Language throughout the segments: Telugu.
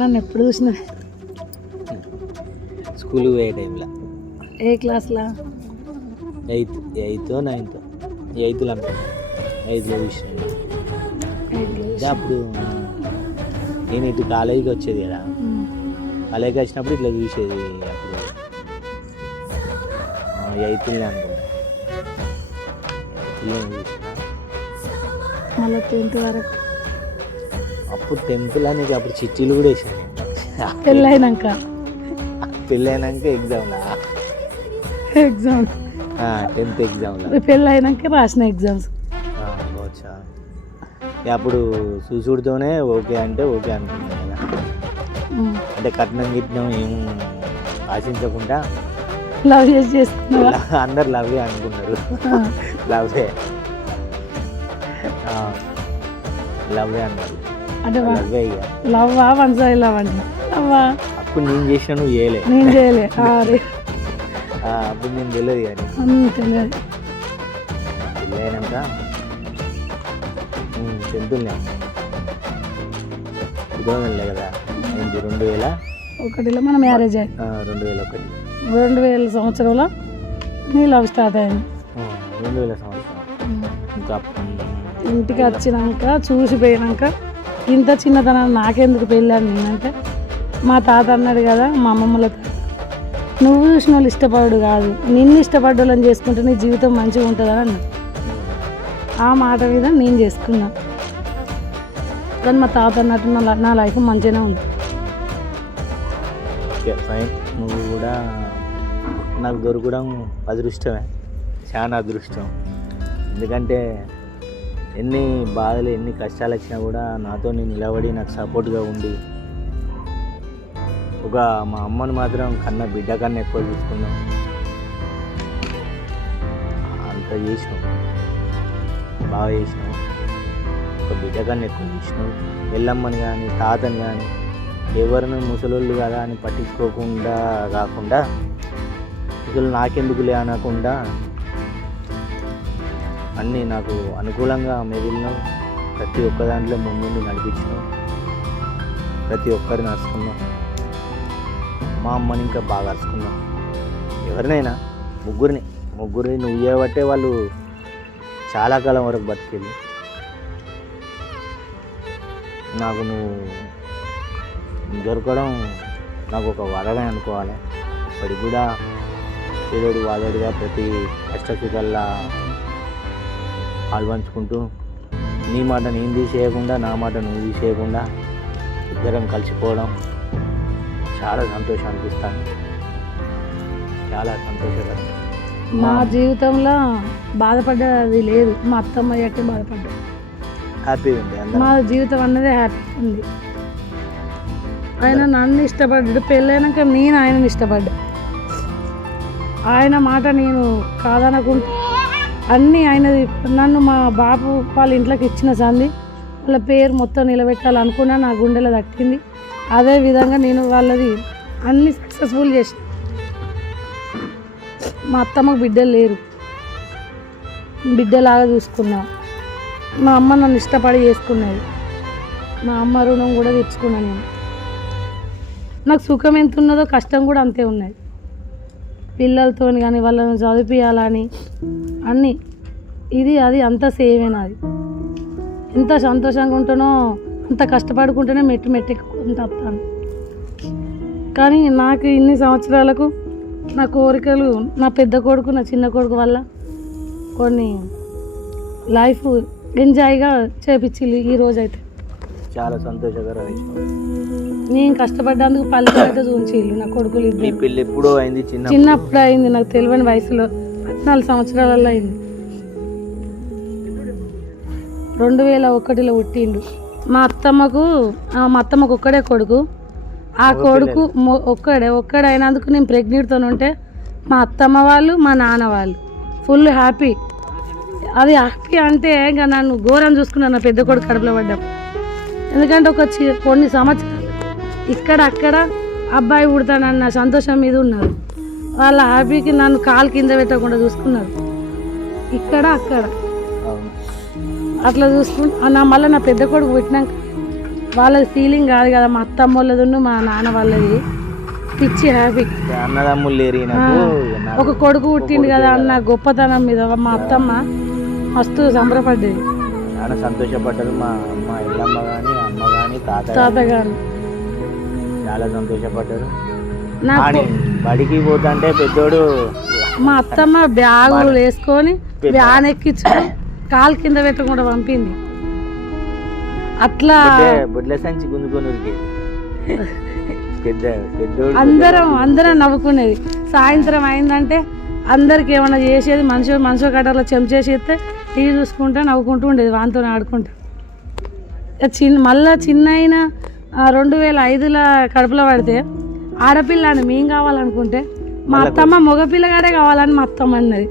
నన్ను ఎప్పుడు చూసినా స్కూల్ పోయే టైంలో ఏ క్లాస్లా? ఎయిత్ నైన్త్ ఎయిత్లో అనుకుంటా. ఎయిత్లో చూసినాను. అప్పుడు నేను ఇటు కాలేజీకి వచ్చేది కదా, కాలేజీకి వచ్చినప్పుడు ఇట్లా చూసేది. అప్పుడు ఎయిత్లో అనుకుంటా. ఎయిత్లో చూసిన. మళ్ళీ 10th వరకు. అప్పుడు 10th నీకు అప్పుడు చిట్టీలు కూడా వేసాను. పెళ్ళైనాక ఎగ్జామ్లా 10th ఎగ్జామ్లో పెళ్ళైనాక రాసిన ఎగ్జామ్స్. అప్పుడు చూసుడితోనే ఓకే అంటే ఓకే అనుకున్నాను కదా. అంటే కట్నం గిట్నం ఏం ఆశించకుండా లవ్ చేసి చేసుకున్నా. అందరు లవ్వే అనుకున్నారు. లవ్వే అన్నారు. అంటే లవ్వే ఇక లవ్వా వన్ సైడ్ లవ్ అంటే లవ్వా? అప్పుడు నేను చేసిన నువ్వు చేయలే. నేను చేయలే. అప్పుడు నేను తెలియదు కానీ తెలియదు. పెళ్ళైనాక 10th 2000 కదా. 2001లో మన మ్యారేజ్ అయ్యింది. 2001 సంవత్సరంలో నీ లవ్ స్టార్ట్ అయింది. 2000 సంవత్సరం. ఇంకా ఇంటికి వచ్చినాక చూసిపోయినాక ఇంత చిన్నతనాన్ని నాకెందుకు పెళ్ళాను నేనంటే, మా తాత అన్నాడు కదా, మా అమ్మమ్మల తాత, నువ్వు చూసిన వాళ్ళు ఇష్టపడు కాదు, నిన్ను ఇష్టపడ్డోళ్ళని చేసుకుంటే నీ జీవితం మంచిగా ఉంటుందని అన్నాడు. ఆ మాట మీద నేను చేసుకున్నా. కానీ మా తాత అన్నట్టు నా లైఫ్ మంచిగానే ఉంది. ఫైన్. నువ్వు కూడా నాకు దొరకడం అదృష్టమే, చాలా అదృష్టం. ఎందుకంటే ఎన్ని బాధలు ఎన్ని కష్టాలు వచ్చినా కూడా నాతో నేను నిలబడి నాకు సపోర్ట్గా ఉండి, మా అమ్మని మాత్రం కన్నా బిడ్డ కన్నా ఎక్కువ చూసుకున్నాం. అంత చేసినాం, బాగా చేసినాం. ఒక బిడ్డ కన్నా ఎక్కువ చేసినాం. ఎల్లమ్మని కానీ తాతని కానీ ఎవరిని ముసలోళ్ళు కదా అని పట్టించుకోకుండా కాకుండా, అసలు నాకెందుకులే అనకుండా అన్నీ నాకు అనుకూలంగా మెదిలినాం. ప్రతి ఒక్క దాంట్లో ముందుండి నడిపించినాం. ప్రతి ఒక్కరిని అరుచుకున్నాం. మా అమ్మని ఇంకా బాగా అరుచుకున్నాం. ఎవరినైనా ముగ్గురిని నువ్వు చేయబట్టే వాళ్ళు చాలా కాలం వరకు బతికేది. నాకు నువ్వు దొరకడం నాకు ఒక వరమే అనుకోవాలి. ఇప్పటికి కూడా చేదోడు వాదోడుగా ప్రతి కష్టసుఖాల్లో పాల్పంచుకుంటూ, నీ మాట నేను తీసేయకుండా నా మాట నువ్వు తీసేయకుండా ఇద్దరం కలిసిపోవడం చాలా సంతోషం అనిపిస్తాను. చాలా సంతోషకరం. మా జీవితంలో బాధపడ్డది లేదు. మా అత్తమ్మ అయ్యాకే బాధపడ్డా. హ్యాపీగా ఉంది. మా జీవితం అన్నదే హ్యాపీ ఉంది. ఆయన నన్ను ఇష్టపడ్డాడు. పెళ్ళైనాక నేను ఆయనని ఇష్టపడ్డా. ఆయన మాట నేను కాదనకుండా అన్నీ ఆయనది. నన్ను మా బాబు వాళ్ళ ఇంట్లోకి ఇచ్చిన సంది వాళ్ళ పేరు మొత్తం నిలబెట్టాలనుకున్నా. నా గుండెలో దక్కింది. అదేవిధంగా నేను వాళ్ళది అన్నీ సక్సెస్ఫుల్ చేసిన. మా అత్తమ్మకు బిడ్డలు లేరు, బిడ్డలాగా చూసుకున్నా. మా అమ్మ నన్ను ఇష్టపడి చేసుకున్నది. మా అమ్మ రుణం కూడా తెచ్చుకున్నా నేను. నాకు సుఖం ఎంత ఉన్నదో కష్టం కూడా అంతే ఉన్నది. పిల్లలతో కానీ వాళ్ళని చదివించాలని అన్నీ ఇది అది అంతా సేమే నాది. ఎంత సంతోషంగా ఉంటానో అంత కష్టపడుకుంటేనే మెట్టెక్కుకుంటూ వస్తాను. కానీ నాకు ఇన్ని సంవత్సరాలకు నా కోరికలు నా పెద్ద కొడుకు నా చిన్న కొడుకు వల్ల కొన్ని లైఫ్ ఎంజాయ్గా చేపించింది. ఈరోజు అయితే చాలా సంతోషకర విషయం. నేను కష్టపడ్డందుకు ఫలితం అయితే చూపించిల్లు నా కొడుకులు ఇద్దరు. పెళ్ళి ఎప్పుడో అయింది? చిన్నప్పుడు అయింది. నాకు తెలియని వయసులో 14 సంవత్సరాలలో అయింది. 2001లో పుట్టిండు. మా అత్తమ్మకు ఒక్కడే కొడుకు. ఆ కొడుకు ఒక్కడైనందుకు నేను ప్రెగ్నెంట్తో ఉంటే మా అత్తమ్మ వాళ్ళు మా నాన్న వాళ్ళు ఫుల్ హ్యాపీ. అది హ్యాపీ అంటే ఇంకా నన్ను ఘోరం చూసుకున్నాను నా పెద్ద కొడుకు కడుపులో పడ్డాం. ఎందుకంటే కొన్ని సంవత్సరాలు ఇక్కడ అక్కడ అబ్బాయి పుడతానన్న సంతోషం మీద ఉన్నారు. వాళ్ళ హ్యాపీకి నన్ను కాలు కింద పెట్టకుండా చూసుకున్నారు. ఇక్కడ అక్కడ అట్లా చూసుకుంటా మళ్ళీ నా పెద్ద కొడుకు పుట్టినాక వాళ్ళది ఫీలింగ్ కాదు కదా, మా అత్తమ్మ వాళ్ళది మా నాన్న వాళ్ళది పిచ్చి హ్యాపీ. అన్నదమ్ములు లేరు ఈయనకు. ఒక కొడుకు పుట్టిండు కదా అన్న గొప్పతనం మీద మా అత్తమ్మ మస్తు సంబరపడ్డది, చాలా సంతోషపడ్డారు. మా అమ్మ ఇల్లమ్మ కానీ అమ్మ కానీ తాత గారు చాలా సంతోషపడ్డారు. నాకు బడికి పోతుంటే పెద్దోడు మా అత్తమ్మ బ్యాగులు వేసుకొని వ్యాన్ ఎక్కించుకొని కాలు కింద పెట్టకుండా పంపింది. అట్లా బుడ్ల సంచి గుంజుకొని అందరం నవ్వుకునేది. సాయంత్రం అయిందంటే అందరికి ఏమైనా చేసేది, మనిషి కట్టర్లో చెంచేసి ఇస్తే టీవీ చూసుకుంటా నవ్వుకుంటూ ఉండేది, వానితో ఆడుకుంటా. మళ్ళా చిన్న అయినా 2005లో కడుపులో పడితే ఆడపిల్ల అని మేము కావాలనుకుంటే మా అత్తమ్మ మగపిల్లగాడే కావాలని మా అత్తమ్మ అన్నది.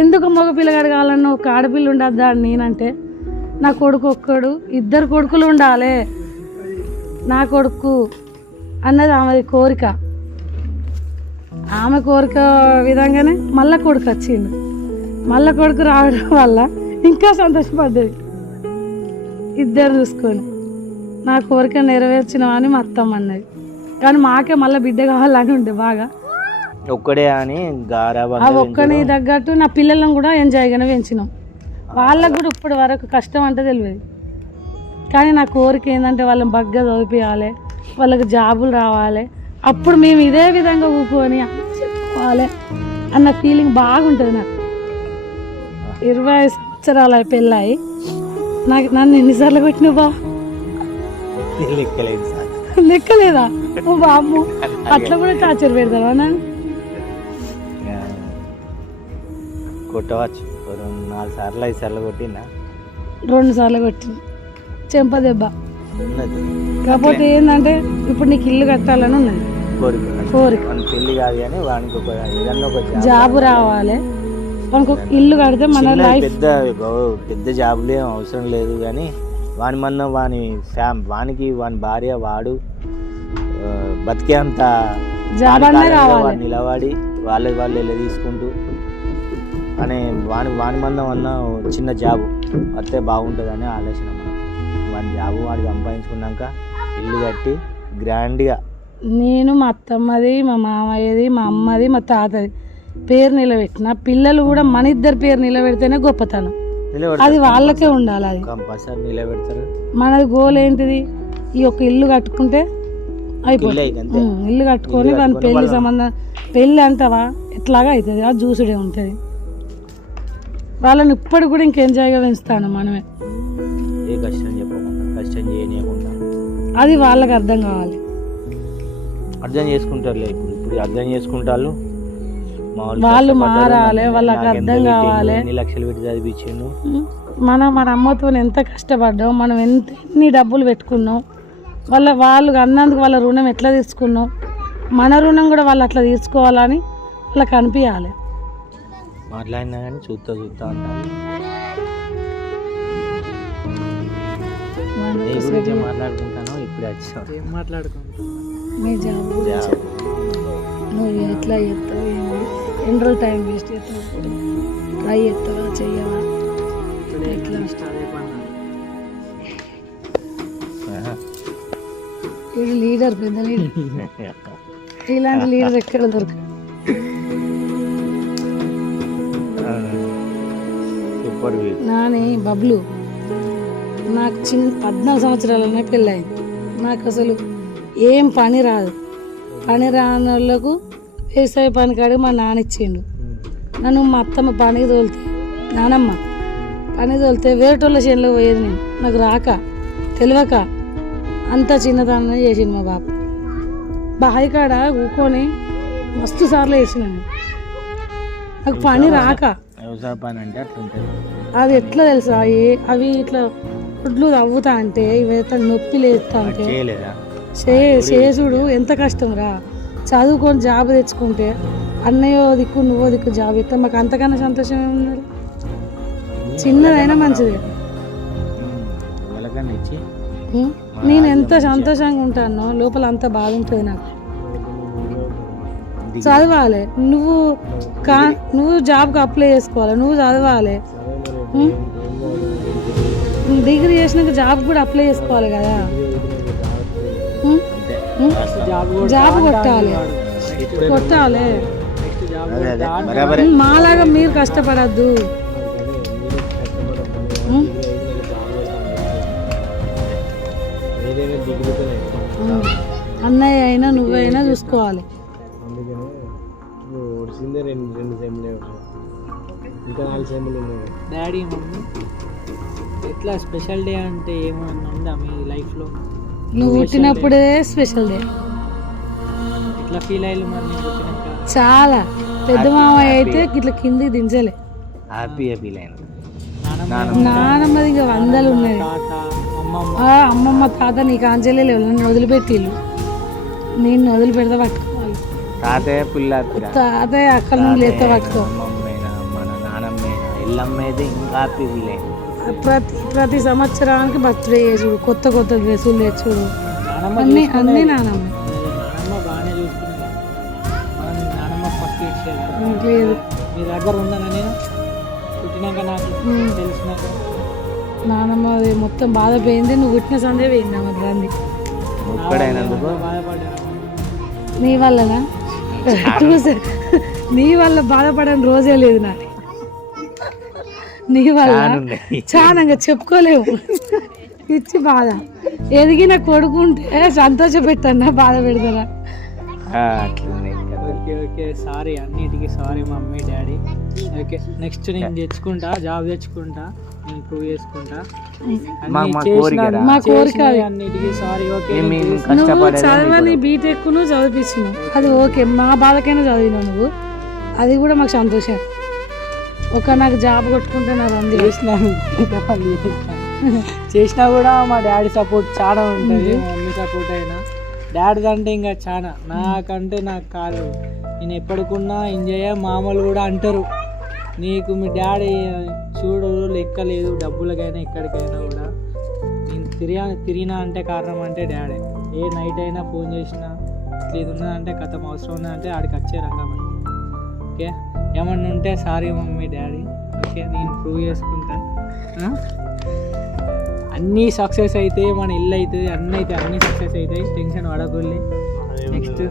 ఎందుకు మగపిల్లగాడు కావాలన్నా, ఒక ఆడపిల్ల ఉండద్దా అని నేనంటే, నా కొడుకు ఒక్కడు 2 కొడుకులు ఉండాలి నా కొడుకు అన్నది ఆమెది కోరిక. ఆమె కోరిక విధంగానే మళ్ళా కొడుకు వచ్చిండు. మళ్ళా కొడుకు రావడం వల్ల ఇంకా సంతోషపడ్డది. 2 చూసుకొని నా కోరిక నెరవేర్చినవని మా అత్తమ్మ అన్నది. కానీ మాకే మళ్ళీ బిడ్డ కావాలని ఉండే బాగా, ఒక్కడే అని ఒక్కని తగ్గట్టు నా పిల్లలను కూడా ఎంజాయ్గానే పెంచినాం. వాళ్ళకు కూడా ఇప్పటి వరకు కష్టం అంటే తెలియదు. కానీ నా కోరిక ఏంటంటే వాళ్ళని బాగా చదివించాలి, వాళ్ళకి జాబులు రావాలి, అప్పుడు మేము ఇదే విధంగా ఊపుకొని చెప్పుకోవాలి అన్న ఫీలింగ్ బాగుంటుంది నాకు. 20 సంవత్సరాల పెళ్ళాయి నన్ను ఎన్నిసార్లు కొట్టినావు బా? లెక్కలేదా? ఓ బాబు అట్లా కూడా టార్చర్ పెడతావా నన్ను? కొట్టవచ్చు 4 సార్లు 5 సార్లు కొట్టినా, 2 సార్లు కొట్టిన చెంప దెబ్బ. కాకపోతే ఏంటంటే ఇప్పుడు నీకు ఇల్లు కట్టాలని ఉన్నది కోరిక. పెళ్లి కాదు కానీ వానికి జాబు రావాలి, వానికి ఒక ఇల్లు కడితే మన లైఫ్. పెద్ద జాబులు ఏం అవసరం లేదు కానీ వాని మందం వానికి వాని భార్య వాడు బతికే అంత జాబ్ అన్నా కావాలి, నిలబడి వాళ్ళు ఎలా తీసుకుంటూ అని వాని మందం అన్న చిన్న జాబు వస్తే బాగుంటుందని ఆలోచన. వాడి జాబు వాడు సంపాదించుకున్నాక ఇల్లు కట్టి గ్రాండ్గా నేను మా అత్తమ్మది, మా మామయ్యది, మా అమ్మది, మా తాతది పేరు నిలబెట్టిన పిల్లలు కూడా మన 2 పేరు నిలబెడితేనే గొప్పతనం. అది వాళ్ళకే ఉండాలి, అది కంపల్సరీ నిలబెడతారు. మనది గోల్ ఏంటిది? ఈ యొక్క ఇల్లు కట్టుకుంటే అయిపోతుంది. ఇల్లు కట్టుకొని మన పెళ్లి సంబంధం, పెళ్ళి అంటావా ఎట్లాగా అవుతుంది, అది చూసుడే ఉంటుంది. వాళ్ళని ఇప్పటి కూడా ఇంక ఎంజాయ్గా పెంచుతాను మనమే, ఏ కష్టం చెప్పకుండా కష్టం చేయకుండా. అది వాళ్ళకి అర్థం కావాలి, అర్థం చేసుకుంటారులే. ఇప్పుడు అర్థం చేసుకుంటారు, వాళ్ళు మారాలి, వాళ్ళకి అర్థం కావాలి. 2 లక్షలు పెట్టి చదివించిండు. మన అమ్మతో ఎంత కష్టపడ్డాం, మనం ఎన్ని డబ్బులు పెట్టుకున్నాం, వాళ్ళు అన్నందుకు వాళ్ళ రుణం ఎట్లా తీసుకున్నాం, మన రుణం కూడా వాళ్ళు అట్లా తీసుకోవాలని వాళ్ళకి అనిపించాలి. మాట్లాడినా కానీ చూస్తా అంటారు. మాట్లాడుకుంటాను ఇప్పుడు వచ్చి ఏం మాట్లాడుకుంటాను, నువ్వు ఎట్లా చేస్తావు, ఎన్ని రోజులు టైం వేస్ట్ చేస్తావు, ట్రై చేస్తావా చెయ్యవా, ఎట్లా ఇది లీడర్, పెద్ద లీడర్. ఇలాంటి లీడర్ ఎక్కడ దొరకదు. నాని బబ్లు నాకు 14 సంవత్సరాలనే పెళ్ళయింది. నాకు అసలు ఏం పని రాదు. పని రాని వాళ్ళకు వ్యవసాయ పని కాడికి మా నాన్న ఇచ్చిండు. నన్ను మా అత్తమ్మ పనికి తోలితే, నానమ్మ పనికి తోలితే వేరేటోళ్ళ చేనులో పోయేది. నేను నాకు రాక తెలియక అంత చిన్నతనం చేసిండు మా బాబు. బావి కాడ కూకొని మస్తు సార్లు వేసిన నాకు పని రాక. వ్యవసాయ పని అంటే అది ఎట్లా తెలుసా, అవి ఇట్లా గుడ్లు తవ్వుతా అంటే ఇవైతే నొప్పి లేస్తా అంటే చేసుడు ఎంత కష్టం రా. చదువుకొని జాబ్ తెచ్చుకుంటే అన్నయ్యో దిక్కు నువ్వో దిక్కు జాబ్ ఇస్తే మాకు అంతకన్నా సంతోషం ఏముంది? చిన్నదైనా మంచిదే. నేను ఎంత సంతోషంగా ఉంటానో లోపల అంత బాధ ఉంటుంది నాకు. చదవాలి, నువ్వు జాబ్కి అప్లై చేసుకోవాలి, నువ్వు చదవాలి. డిగ్రీ చేసినాక జాబ్ కూడా అప్లై చేసుకోవాలి కదా. ఉం? ఉం? జాబ్ కొట్టాలి కొట్టాలి. అదే అదే బరాబరే. మాలాగా మీరు కష్టపడద్దు. అన్నయ్య అయినా నువ్వైనా చూసుకోవాలి. డాడీ మమ్మీ ఎట్లా స్పెషల్ డే అంటే ఏమన్నా ఉందా మీ లైఫ్లో? నువ్వు పుట్టినప్పుడే స్పెషల్ డే. ఎట్లా ఫీల్ అయ్యాలి మరి నేను పుట్టినాక? చాలా. పెద్ద మామయ్య అయితే ఇట్లా కిందికి దించలే. హ్యాపీగా ఫీల్ అయినా. నానమ్మది ఇంకా వందలు ఉన్నది. తాత అమ్మమ్మ అమ్మమ్మ తాత నీకు ఆంజలే లేవు, నన్ను వదిలిపెట్టిళ్ళు. నేను వదిలిపెడతా పట్టుకోవాలి. తాతయ్య పుల్ల తాతయ్య అక్కడ నుండి లేత పట్టుకో. అమ్మమ్మైనా మన నానమ్మైనా ఎల్లమ్మ అయితే ఇంకా హ్యాపీ ఫీల్ అయింది. ప్రతి సంవత్సరానికి బర్త్డే చేసుడు, కొత్త కొత్త డ్రెస్సులు తెచ్చుడు, నానమ్మ అన్నీ చూసుకునేది. నానమ్మ. నానమ్మ బాగానే చూసుకునేది. నానమ్మ ఫస్ట్ ఇచ్చేది. లేదు. మీ దగ్గర ఉందనా నేను పుట్టినాక నాకు తెలిసినాక? నానమ్మ అది మొత్తం బాధ పోయింది. నువ్వు పుట్టిన సందే పోయింది అమ్మ రంది. ఒక్కడైనందుకు బాధపడ్డాను. నీ వల్లనా? నీ వల్ల బాధపడని రోజే లేదు నాకు. నీ వల్ల చాలా చెప్పుకోలేవు. ఇచ్చి బాధ ఎదిగిన కొడుకుంటే సంతోష పెట్టన్నా బాధ పెడతారా? అట్లనే ఓకే ఓకే సారీ, అన్నిటికీ sorry mummy daddy. Okay next నేను తెచ్చుకుంటా, జాబ్ తెచ్చుకుంటా, నేను ప్రూవ్ చేసుకుంటా. మా కోరిక అది. అన్నిటికీ సారీ. ఓకే నువ్వు చదవని బీటెక్ నువ్వు చదివించినావు, అది ఓకే. మా బాధకైనా చదివినావు నువ్వు, అది కూడా మాకు సంతోషం. ఒక నాకు జాబ్ కొట్టుకుంటే నాకు అంది చేసినా కూడా మా డాడీ సపోర్ట్ చాలా ఉంటుంది, మా మమ్మీ సపోర్ట్ అయినా. డాడీ అంటే ఇంకా చాలా, నాకంటే నాకు కాదు. నేను ఎప్పటికున్నా ఎంజాయ్. మామూలు కూడా అంటారు నీకు మీ డాడీ చూడు లెక్కలేదు డబ్బులకైనా ఎక్కడికైనా కూడా. నేను తిరిగినా అంటే కారణం అంటే డాడీ. ఏ నైట్ అయినా ఫోన్ చేసినా ఇది ఉన్నదంటే కథం అవసరం ఉన్నదంటే ఆడికి వచ్చే రకం. ఓకే ఏమన్నా ఉంటే సారీ మమ్మీ డాడీ. ఓకే నేను ప్రూవ్ చేసుకుంటా. అన్నీ సక్సెస్ అవుతాయి, మన ఇల్లు అవుతుంది, అన్నీ సక్సెస్ అవుతాయి. టెన్షన్ పడకూడదు. నెక్స్ట్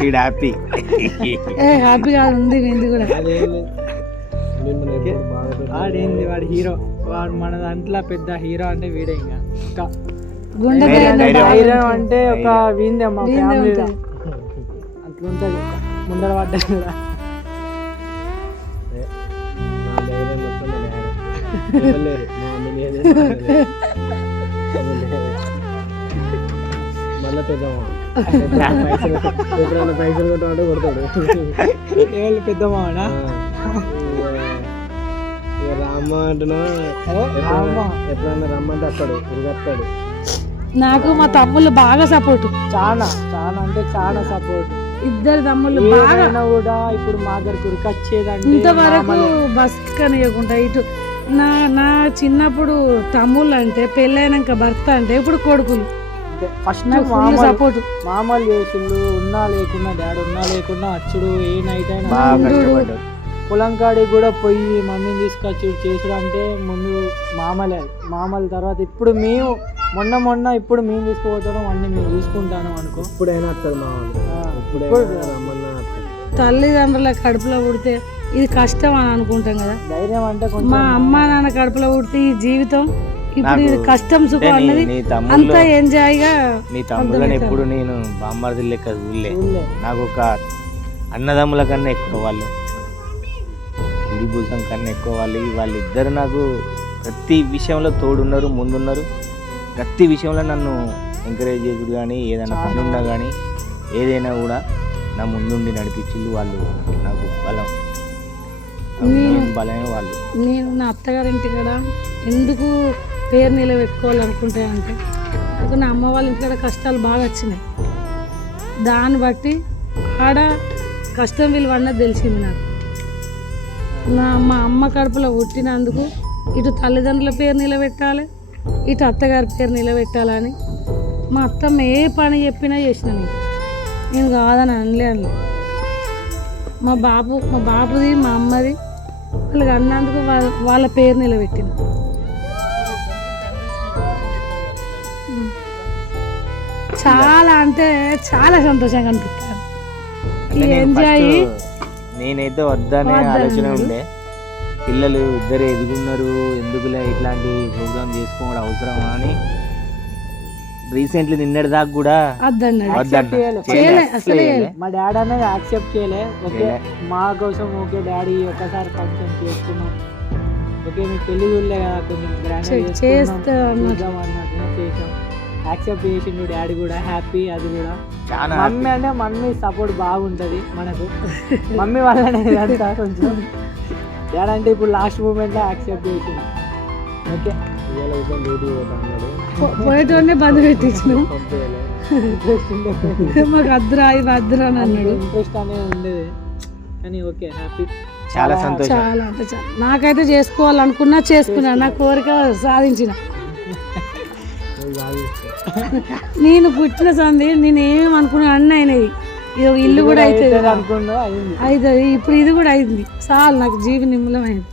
హ్యాపీ హ్యాపీగా ఉంది కూడా. వాడేంది వాడు హీరో, వాడు మన దాంట్లో పెద్ద హీరో అంటే వీడే. ఇంకా ధైర్యం అంటే ఒక వీందే మా ఫ్యామిలీ అట్లుంటుంది. ముందర పడ్డా మళ్ళీ పైసలు కొట్టాడు కొడతాడు. పెద్ద మావనా రామ్మ అంటున్నా, ఎప్పుడన్నా రమ్మంటే అస్తాడు ఉరిగస్తాడు. నాకు మా తమ్ముళ్ళు బాగా సపోర్ట్, చాలా చాలా అంటే చాలా సపోర్ట్. ఇద్దరు తమ్ముళ్ళు బాగా కూడా ఇప్పుడు మా దగ్గరికి ఉరికొచ్చేదంటే ఇంతవరకు బస్ కనియకుండా ఇటు. నా చిన్నప్పుడు తమ్ముళ్ళు అంటే పెళ్ళైనాక భర్త అంటే ఇప్పుడు కొడుకులు. ఫస్ట్ సపోర్ట్ మామూలు చేసిండు. ఉన్నా లేకున్నా డాడీ ఉన్నా లేకున్నా అచ్చుడు, ఏ నైట్ అయినా పొలం కాడికి కూడా పోయి మమ్మీని తీసుకొచ్చి చేసుడు అంటే ముందు మామలే. మామల తర్వాత ఇప్పుడు మేము మొన్న ఇప్పుడు మేము తీసుకుపోతాం, అన్ని మేము చూసుకుంటాను అనుకో. ఇప్పుడైనా వస్తుంది మామూలు. తల్లిదండ్రుల కడుపులో పుడితే ఇది కష్టం అని అనుకుంటాం కదా. ధైర్యం అంటే మా అమ్మ నాన్న కడుపులో పుడితే ఈ జీవితం ఇప్పుడు ఇది కష్టం సుఖం అన్నది అంత ఎంజాయ్ గా. నీ తమ్ముళ్ళని ఎప్పుడు నేను బామ్మర్ది లెక్క చూడలే. నాకు ఒక అన్నదమ్ముల కన్నా ఎక్కువ వాళ్ళు, కుడి భుజం కన్నా ఎక్కువ వాళ్ళిద్దరు నాకు ప్రతి విషయంలో తోడున్నారు, ముందున్నారు. ప్రతి విషయంలో నన్ను ఎంకరేజ్ చేసుడు కానీ, ఏదైనా పని ఉన్నా కానీ, ఏదైనా కూడా నా ముందుండి నడిపించిండు వాళ్ళు. నాకు బలమే వాళ్ళు. నేను నా అత్తగారింటి కూడా ఎందుకు పేరు నిలబెట్టుకోవాలనుకుంటా అంటే, నాకు నా అమ్మ వాళ్ళ ఇంటికాడ కష్టాలు బాగా వచ్చినాయి. దాన్ని బట్టి ఆడ కష్టం విలువ అన్నది తెలిసింది నాకు. మా అమ్మ కడుపులో పుట్టినందుకు ఇటు తల్లిదండ్రుల పేరు నిలబెట్టాలి, ఇటు అత్తగారి పేరు నిలబెట్టాలని మా అత్తమ్మ ఏ పని చెప్పినా చేసిన. నేను కాదని అనలేదు. మా బాబుది మా అమ్మది వాళ్ళకి అన్నందుకు వాళ్ళ పేరు నిలబెట్టింది. చాలా అంటే చాలా సంతోషంగా అనిపిస్తారు. అంటే ఈ నేను ఎంజాయ్ first నేనైతే వద్దనే ఆలోచన ఉండే, పిల్లలు ఇద్దరు ఎదుగున్నారు ఎందుకులే ఇట్లాంటి ప్రోగ్రామ్ చేసుకోవడం అవసరమా అని రీసెంట్లీ నిన్నటి దాకా కూడా వద్దన్నాడు. వద్దన్నా. చేయలే, అసలు అసలే చేయలే. మా డాడీ అనేది యాక్సెప్ట్ చేయలే. ఓకే చేయలే. మా కోసం ఓకే డాడీ ఒకసారి ఫంక్షన్ చేసుకున్నాం, ఓకే మీ పెళ్లి చూడలే కదా కొంచెం గ్రాండ్ చేస్తా అన్నట్టు. చూద్దాం అన్నట్టుగా చేసాం. యాక్సెప్ట్ చేసిండు డాడీ కూడా, హ్యాపీ. అది కూడా చాలా మమ్మీ అంటే మమ్మీ సపోర్ట్ బాగుంటుంది మనకు, మమ్మీ వల్లనే ఇదంతా కొంచెం. డాడీ అంటే ఇప్పుడు లాస్ట్ మూమెంట్లో యాక్సెప్ట్ చేసిండు. ఓకే ఇవాళ అయితే లేడీ పోతాడు పోయేటోనే బంద్ పెట్టించినాం. మాకు అద్దురా ఇది అద్దురా అని అన్నాడు. ఇంట్రెస్ట్ అనేది ఉండేది కానీ ఓకే హ్యాపీ. చాలా సంతోషం. చాలా అంటే చాలా. నాకైతే చేసుకోవాలనుకున్నా చేసుకున్నా, నా కోరిక సాధించిన. నేను పుట్టిన సంది నేను ఏమేమి అనుకున్నా అన్నీ అయినాయి. ఇది ఒక ఇల్లు కూడా అవుతుంది అనుకున్నా అయింది. అవుతుంది. ఇప్పుడు ఇది కూడా అయింది. చాలు నాకు జీవి నిమ్మలం అయింది.